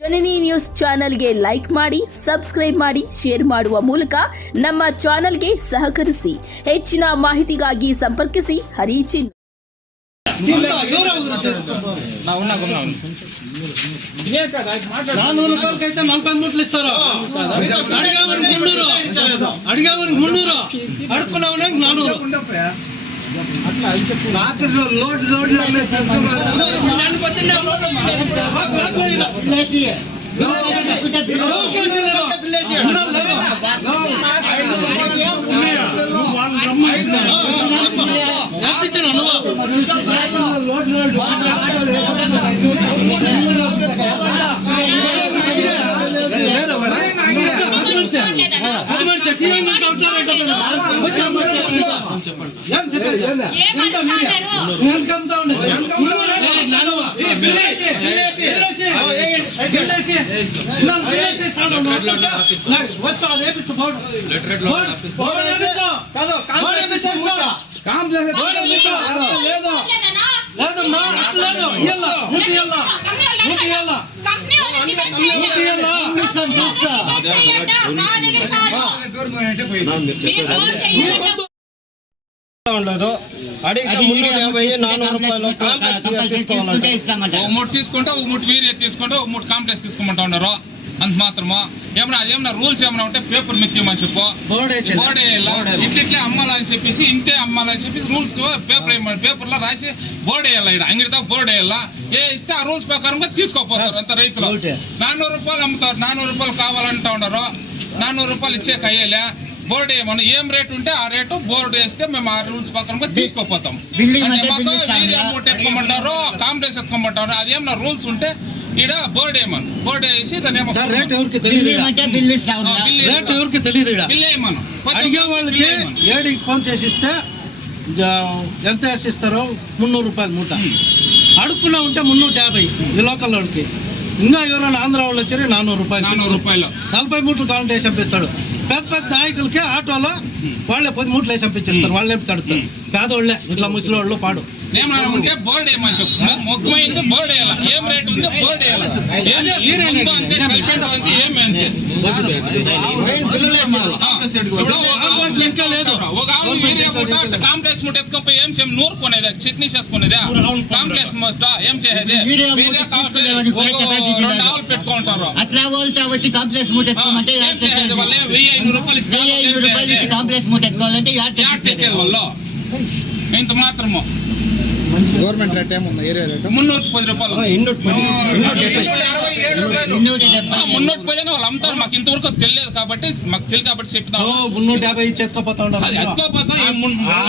ಜನನಿ news ಚಾನೆಲ್ಗೆ like ಮಾಡಿ, subscribe ಮಾಡಿ, ಶೇರ್ ಮಾಡುವ ಮೂಲಕ ನಮ್ಮ ಚಾನೆಲ್ಗೆ ಸಹಕರಿಸಿ. ಹೆಚ್ಚಿನ ಮಾಹಿತಿಗಾಗಿ ಸಂಪರ್ಕಿಸಿ ಹರಿಚಿನ್. ఉండదు. అడిగితే 350-400 తీసుకుంటే ఒక మూట వీరియా తీసుకుంటే ఒక మూట కాంప్లెక్స్ తీసుకోమంటా ఉన్నారు. అంత మాత్రమా ఏమన్నా రూల్స్ ఏమైనా ఉంటే పేపర్ మెత్తిమని చెప్పు, బోర్డు ఇట్లా అమ్మాలని చెప్పేసి ఇంటే అమ్మాలని చెప్పేసి రూల్స్ పేపర్ లో రాసి బోర్డు వేయాలి. ఇక్కడ అంగడితో బోర్డు వేయాలా, ఏ ఇస్తే ఆ రూల్స్ ప్రకారంగా తీసుకోపోతారు. అంత రైతులు 400 రూపాయలు అమ్ముతారు. 400 రూపాయలు కావాలంటా ఉన్నారు. 400 రూపాయలు ఇచ్చే కయ్యేలే. బోర్డు వేయమని ఏం రేటు ఉంటే ఆ రేటు బోర్డు వేస్తే మేము ఆ రూల్స్ ప్రకారంగా తీసుకోపోతాం. వీరియా మూట ఎత్తుకోమంటారు, కాంప్లెక్స్ ఎత్తుకోమంటారు. అదేమన్నా రూల్స్ ఉంటే ఈడ బోర్డు వేయమని బోర్డు వేసి దాన్ని ఎవరికి తెలియదు. అడిగే వాళ్ళకి ఏడికి ఫోన్ చేసిస్తే ఎంత వేసిస్తారో 300 రూపాయలు మూట. అడుక్కున్నా ఉంటే 350 ఈ లోకల్ వాళ్ళకి. ఇంకా ఎవరైనా ఆంధ్ర వాళ్ళు వచ్చి 400 రూపాయలు 40 మూటలు కావాలంటే వేసి పంపిస్తాడు. పెద్ద పెద్ద నాయకులకి ఆటోలో వాళ్ళే 10 మూటలు వేసి పంపించేస్తారు. వాళ్ళేం కడుతారు, పేదవాళ్ళే ఇట్లా ముసలి వాళ్ళు పాడు. ఉంటే బోర్డు వేయమని చెప్పు, మొక్కమైంది బోర్డు వేయాలి. ఏం రేటు ఉంది బోర్డు వేయాలి. కాంప్లెక్స్ మూట ఎత్తుకపోయి ఏం చేయం నూరుకునేది, చట్నీ చేసుకునేది. కాంప్లెక్స్ ఏం చేసేది 2 ఆవులు పెట్టుకుంటారు. అట్లా వాళ్ళతో వచ్చి కాంప్లెక్స్ మూట ఎత్తుకోమంటే 1500 రూపాయలు ఇచ్చి కాంప్లెక్స్ మూట ఎత్తుకోవాలంటే తెచ్చేది వాళ్ళు. ఇంత మాత్రము గవర్నమెంట్ రేట్ ఏముంది? ఏరియా రేట్ 310 రూపాయలు. 310 వాళ్ళు అమ్ముతారు. మాకు ఇంతవరకు తెలియదు కాబట్టి చెప్తాం. 350 ఇచ్చి ఎత్తుకోపోతా ఉంటారు.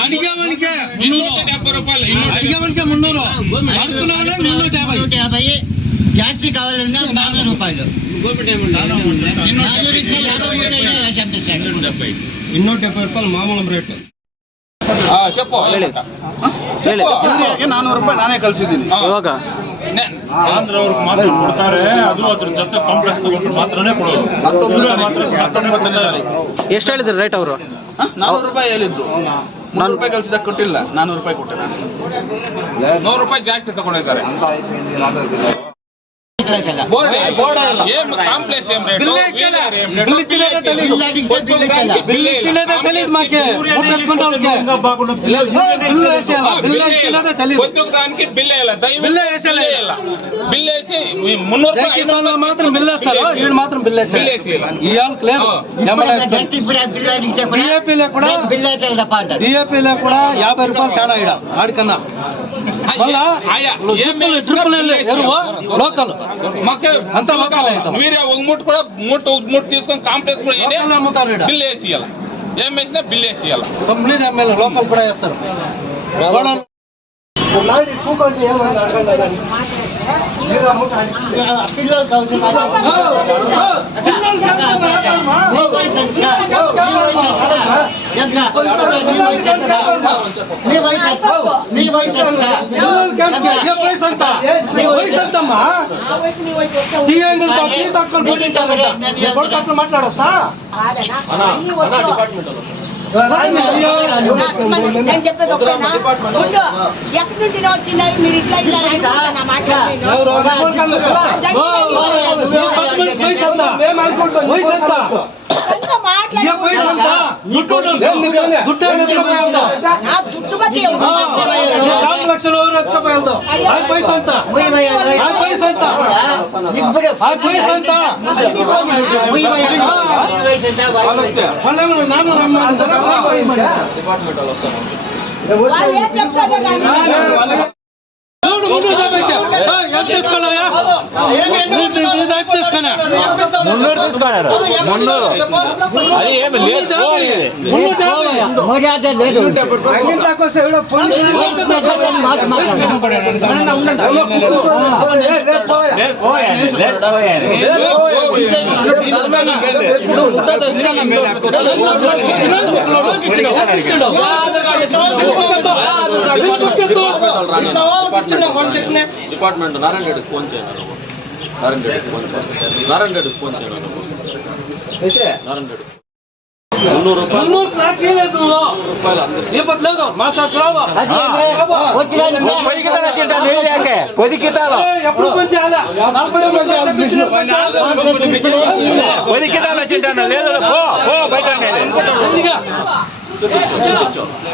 అడిగేవానికి 270 రూపాయలు, 350 జాస్తి కావాలన్నా 400 రూపాయలు. 270 రూపాయలు మామూలు రేటు. చెప్పు 400 ರೂಪಾಯಿ ನಾನೇ ಕಳ್ಸಿದ್ದೀನಿ. ಇವಾಗ ಆಂಧ್ರವ್ರಿಗೆ ಮಾತ್ರ ಕೊಡ್ತಾರೆ. ಅದು ಅದ್ರ ಜೊತೆ ಕಾಂಪ್ಲೆಕ್ಸ್ ತಗೊಂಡ್ರೆ ಮಾತ್ರನೇ ಕೊಡೋದು. 19ನೇ ತಾರೀಕು. ಎಷ್ಟು ಹೇಳಿದ್ರು ರೇಟ್ ಅವರು? 400 ರೂಪಾಯಿ ಹೇಳಿದ್ದು. 300 ರೂಪಾಯಿ ಕಳ್ಸಿದಾಗ ಕೊಟ್ಟಿಲ್ಲ, 400 ರೂಪಾಯಿ ಕೊಟ್ಟೆ ನಾನು. 100 ರೂಪಾಯಿ ಜಾಸ್ತಿ ತಗೊಂಡಿದ್ದಾರೆ. కాంప్లెక్స్ ఏం రేటు, బిల్లు ఇచ్చినదే తెలియదు మాకే. బిల్లు వేసేయాలా, బిల్లు ఇచ్చినదే తెలియదు. దానికి బిల్లు బిల్లు వేసేయాలి. బిల్లు వేసి 300 రూపాయలు మాత్రం బిల్లు వేస్తారు. వీడు మాత్రం బిల్లు వేసేయాలి. ఇవాళకి లేదు. డిఏపీలో కూడా 50 రూపాయలు చాలా ఇడ ఆడికన్నా. మళ్ళా ఎరువు లోకల్ అంతా లోకల్ అవుతాం. వీరే ఒక మూట తీసుకొని కాంప్లెక్స్ కూడా అమ్ముతారు. బిల్లు వేసి ఏం వేసినా బిల్లు వేసి 9 ఎమ్మెల్యే లోకల్ కూడా వేస్తారు. మాట్లాడొస్తా నేను చెప్పేది ఒకటేనా? ఎక్కడి నుండి వచ్చినారు మీరు? ఇట్లా ವಯಸ್ಸು ಅಂತ ಎಂತ ಮಾట్లాಡಿ ಈ ವಯಸ್ಸು ಅಂತ ದುಡ್ಡು ದುಡ್ಡು ಬಗ್ಗೆ ಕಾಂಪ್ಲೆಕ್ಸ್ ಎತ್ಕೋಬಾರ್ದು ಆಗ ವಯಸ್ಸು ಅಂತ ಆಗ ವಯಸ್ಸು ಅಂತ ಆಗ ವಯಸ್ಸು ಅಂತ ನಾನು ರಮ್ಮ వాళ్ళు ఏం చెప్తారో కానీ మర్యాద లేదు డిపార్ట్మెంట్ నారాయణ రెడ్డికి ఫోన్ చేయాలి. నారాయణ రెడ్డికి ఫోన్ చేయాలి. నారాయణ రెడ్డికి ఫోన్ చేయాలి. నారాయణ రెడ్డి 300 రూపాయలు నాకేలేదు లేదు మా రావా ఎప్పుడు పంచాలా 40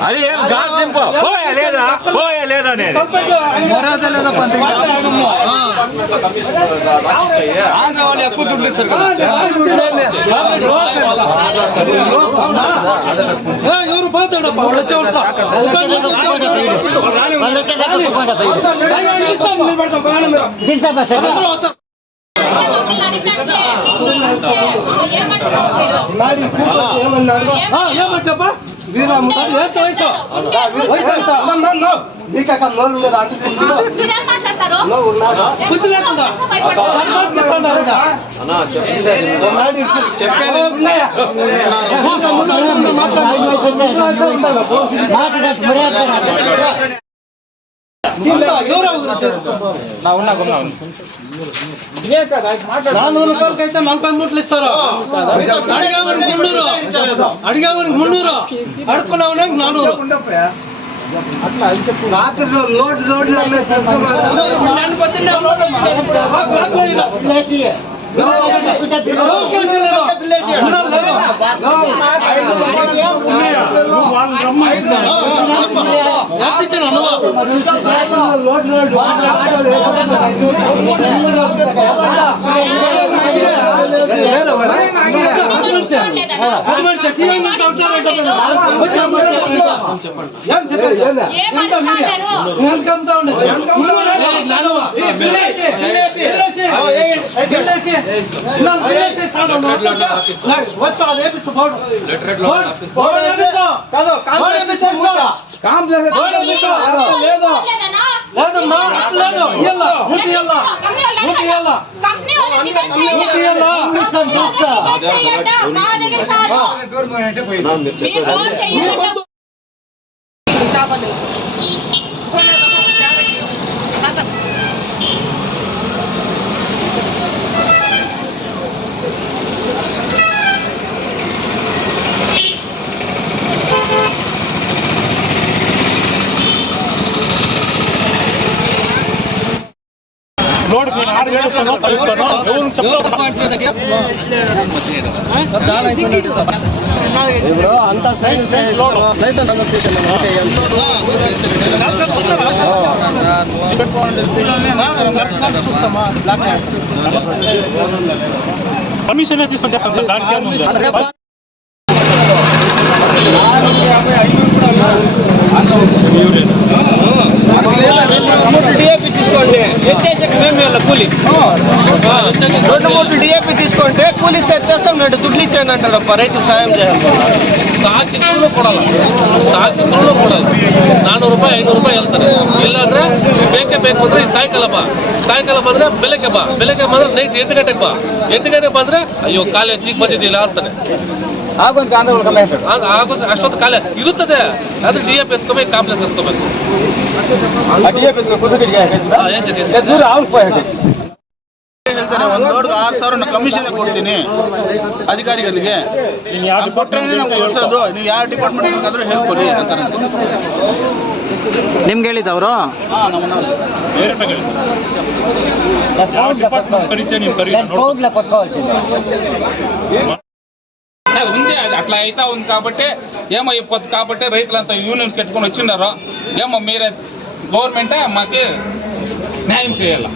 అది ఏం గాంధింపు పోయా లేదా అనేది ఎప్పుడు దుడ్డిస్తారు ఎవరు పోతాడప్ప వాళ్ళు ఏమంటప్ప ఎంత వయసు వయసు ఎంత బుద్ధి లేకుండా ₹400 40 మూటలు ఇస్తారు. అడిగామని 300 అడుక్కున్నామని 400 అంత కమిషన్ తీసుకుంటే డిఏపి తీసుకోండి ఎత్తేసాక మేము కూలి 2 మూటలు డిఏపి తీసుకుంటే కూలి ఎత్తేస్తాం నేను దుడ్లు ఇచ్చాను అంటాడు అప్ప రైతు సాయం చేయాలి ಸಾಕಿದ್ರು ಕೊಡಲ್ಲ ₹400 ₹500 ಹೇಳ್ತಾರೆ ಇಲ್ಲಾಂದ್ರೆ ಬೇಕೇ ಬೇಕು ಅಂದ್ರೆ ಸಾಯಂಕಾಲ ಬಂದ್ರೆ ಬೆಳಗ್ಗೆ ಬಂದ್ರೆ ನೈಟ್ 8 ಗಂಟೆಗೆ ಬಾ 8 ಗಂಟೆಗೆ ಬಂದ್ರೆ ಅಯ್ಯೋ ಕಾಲೇಜ್ ಈಗ ಬಂದಿದ್ದಿಲ್ಲ ಅಂತಾನೆ ಅಷ್ಟೊತ್ತು ಕಾಲ ಇರುತ್ತದೆ ಅದು DAP ಎತ್ಕೋಬೇಕು ಕಾಂಪ್ಲೆಕ್ಸ್ ಎತ್ಕೋಬೇಕು ಹೇಳ್ತಾರೆ ಒಂದು ಲೋಡ್ಗೆ 6,000 ಕಮಿಷನ್ ಕೊಡ್ತೀನಿ ಅಧಿಕಾರಿಗಳಿಗೆ ಕೊಟ್ಟರೆ ನಾವು ಕೊಡ್ಸೋದು ನೀವು ಯಾವ ಡಿಪಾರ್ಟ್ಮೆಂಟ್ ಬೇಕಾದ್ರೂ ಹೇಳ್ಕೊಡಿ ಅಂತಾರೆ. ನಿಮ್ಗೆ ಹೇಳಿದವರು ಹಾಂ ನಮ್ಮನ್ನವ್ರು ಕರಿತೇವೆ ನೀವು ಕರಿ ఉంది అట్లా అవుతా ఉంది కాబట్టి ఏమో ఇప్పుడు కాబట్టి రైతులంతా యూనియన్ కట్టుకొని వచ్చిండారు ఏమో మీరే గవర్నమెంటే మాకు న్యాయం చేయాలి.